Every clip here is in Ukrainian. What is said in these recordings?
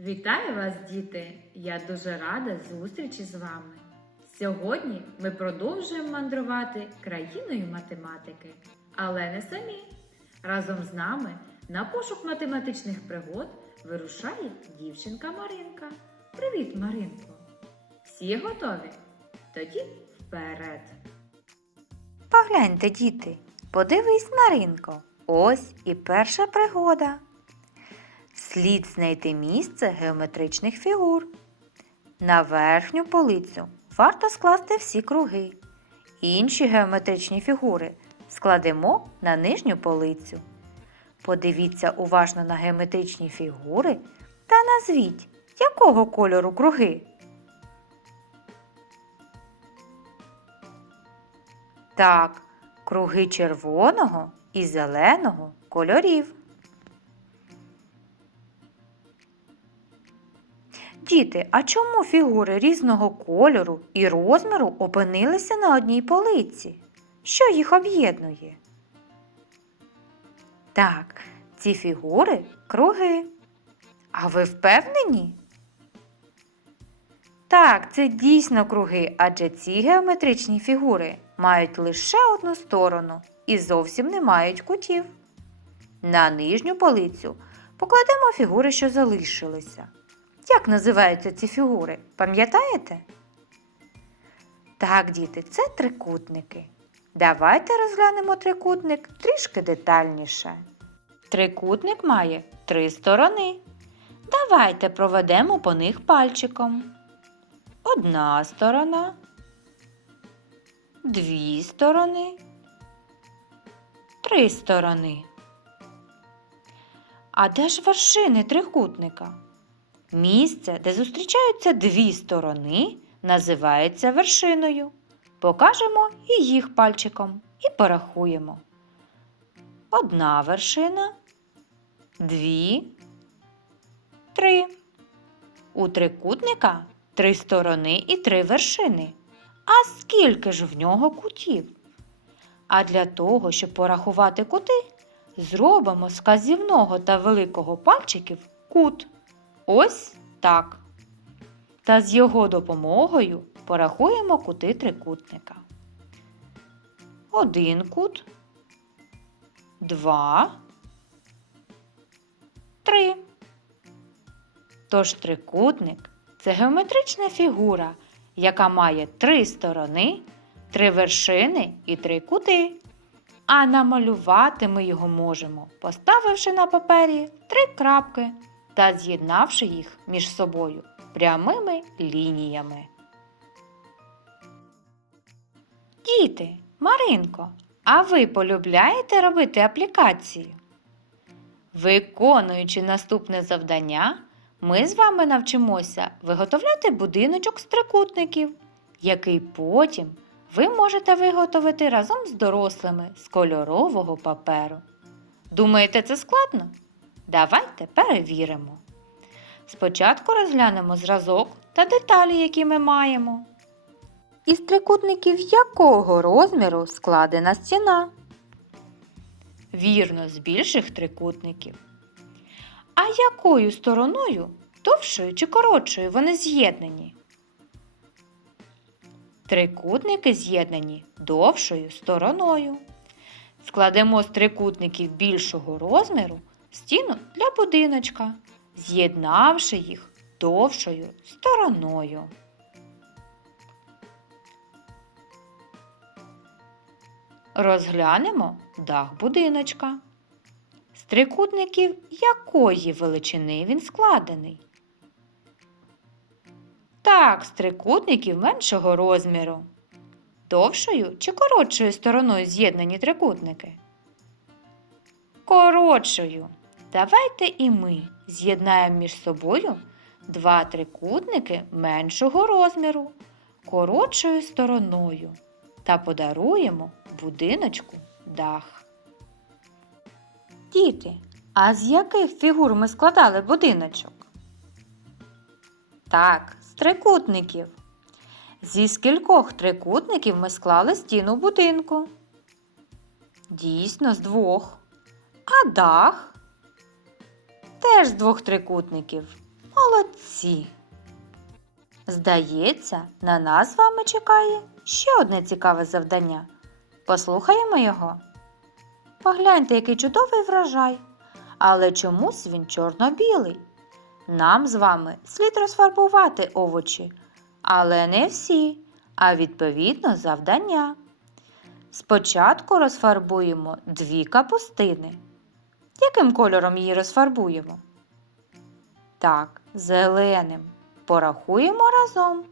Вітаю вас, діти! Я дуже рада зустрічі з вами. Сьогодні ми продовжуємо мандрувати країною математики, але не самі. Разом з нами на пошук математичних пригод вирушає дівчинка Маринка. Привіт, Маринко! Всі готові? Тоді вперед! Погляньте, діти, подивись, Маринко, ось і перша пригода. Слід знайти місце геометричних фігур. На верхню полицю варто скласти всі круги. Інші геометричні фігури складемо на нижню полицю. Подивіться уважно на геометричні фігури та назвіть, якого кольору круги. Так, круги червоного і зеленого кольорів. Діти, а чому фігури різного кольору і розміру опинилися на одній полиці? Що їх об'єднує? Так, ці фігури круги. А ви впевнені? Так, це дійсно круги, адже ці геометричні фігури мають лише одну сторону і зовсім не мають кутів. На нижню полицю покладемо фігури, що залишилися. Як називаються ці фігури? Пам'ятаєте? Так, діти, це трикутники. Давайте розглянемо трикутник трішки детальніше. Трикутник має три сторони. Давайте проведемо по них пальчиком. Одна сторона, дві сторони, три сторони. А де ж вершини трикутника? Місце, де зустрічаються дві сторони, називається вершиною. Покажемо і їх пальчиком і порахуємо. Одна вершина, дві, три. У трикутника три сторони і три вершини. А скільки ж в нього кутів? А для того, щоб порахувати кути, зробимо з казівного та великого пальчиків кут. Ось так. Та з його допомогою порахуємо кути трикутника. Один кут, два, три. Тож трикутник це геометрична фігура, яка має три сторони, три вершини і три кути. А намалювати ми його можемо, поставивши на папері три крапки та з'єднавши їх між собою прямими лініями. Діти, Маринко, а ви полюбляєте робити аплікацію? Виконуючи наступне завдання, ми з вами навчимося виготовляти будиночок з трикутників, який потім ви можете виготовити разом з дорослими з кольорового паперу. Думаєте, це складно? Давайте перевіримо. Спочатку розглянемо зразок та деталі, які ми маємо. Із трикутників якого розміру складена стіна? Вірно, з більших трикутників. А якою стороною, довшою чи коротшою, вони з'єднані? Трикутники з'єднані довшою стороною. Складемо з трикутників більшого розміру стіну для будиночка, з'єднавши їх довшою стороною. Розглянемо дах будиночка. З трикутників якої величини він складений? Так, з трикутників меншого розміру. Довшою чи коротшою стороною з'єднані трикутники? Коротшою. Давайте і ми з'єднаємо між собою два трикутники меншого розміру, коротшою стороною та подаруємо будиночку дах. Діти, а з яких фігур ми складали будиночок? Так, з трикутників. Зі скількох трикутників ми склали стіну будинку? Дійсно, з двох. А дах? Теж з двох трикутників. Молодці! Здається, на нас з вами чекає ще одне цікаве завдання. Послухаємо його. Погляньте, який чудовий врожай. Але чомусь він чорно-білий. Нам з вами слід розфарбувати овочі, але не всі, а відповідно завдання. Спочатку розфарбуємо дві капустини. Яким кольором її розфарбуємо? Так, зеленим. Порахуємо разом.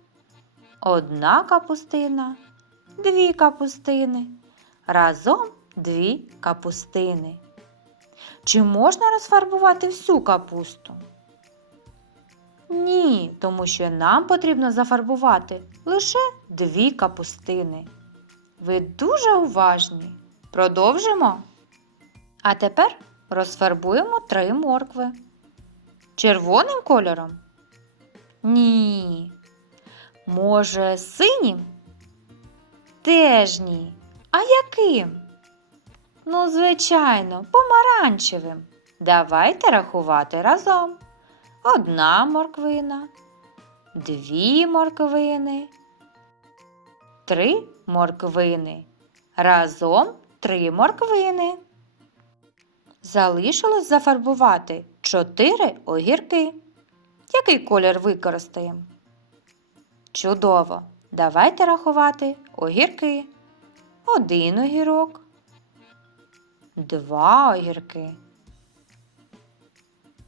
Одна капустина, дві капустини. Разом дві капустини. Чи можна розфарбувати всю капусту? Ні, тому що нам потрібно зафарбувати лише дві капустини. Ви дуже уважні. Продовжимо. А тепер розфарбуємо три моркви. Червоним кольором? Ні. Може, синім? Теж ні. А яким? Ну, звичайно, помаранчевим. Давайте рахувати разом. Одна морквина, дві морквини, три морквини. Разом три морквини. Залишилось зафарбувати чотири огірки. Який колір використаємо? Чудово! Давайте рахувати огірки. Один огірок, два огірки,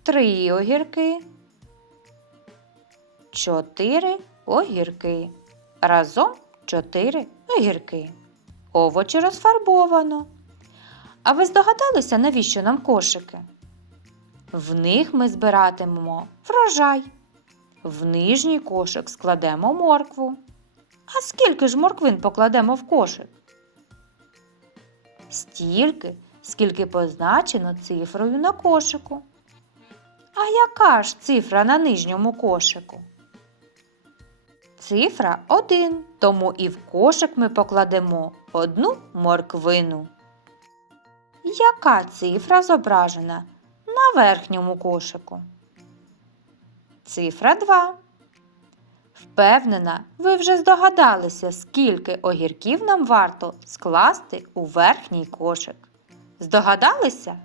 три огірки, чотири огірки. Разом чотири огірки. Овочі розфарбовано. А ви здогадалися, навіщо нам кошики? В них ми збиратимемо врожай. В нижній кошик складемо моркву. А скільки ж морквин покладемо в кошик? Стільки, скільки позначено цифрою на кошику. А яка ж цифра на нижньому кошику? Цифра 1, тому і в кошик ми покладемо одну морквину. Яка цифра зображена на верхньому кошику? Цифра 2. Впевнена, ви вже здогадалися, скільки огірків нам варто скласти у верхній кошик. Здогадалися?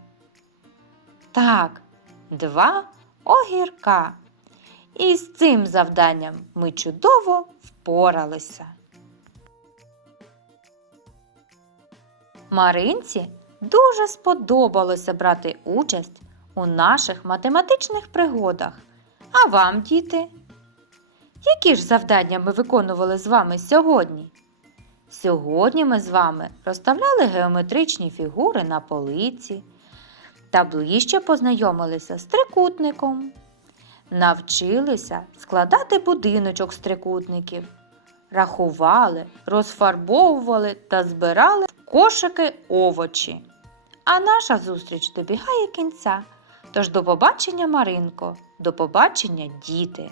Так, два огірка. І з цим завданням ми чудово впоралися. Маринці дуже сподобалося брати участь у наших математичних пригодах. А вам, діти? Які ж завдання ми виконували з вами сьогодні? Сьогодні ми з вами розставляли геометричні фігури на полиці та ближче познайомилися з трикутником. Навчилися складати будиночок з трикутників, рахували, розфарбовували та збирали в кошики овочі. А наша зустріч добігає кінця. Тож до побачення, Маринко, до побачення, діти!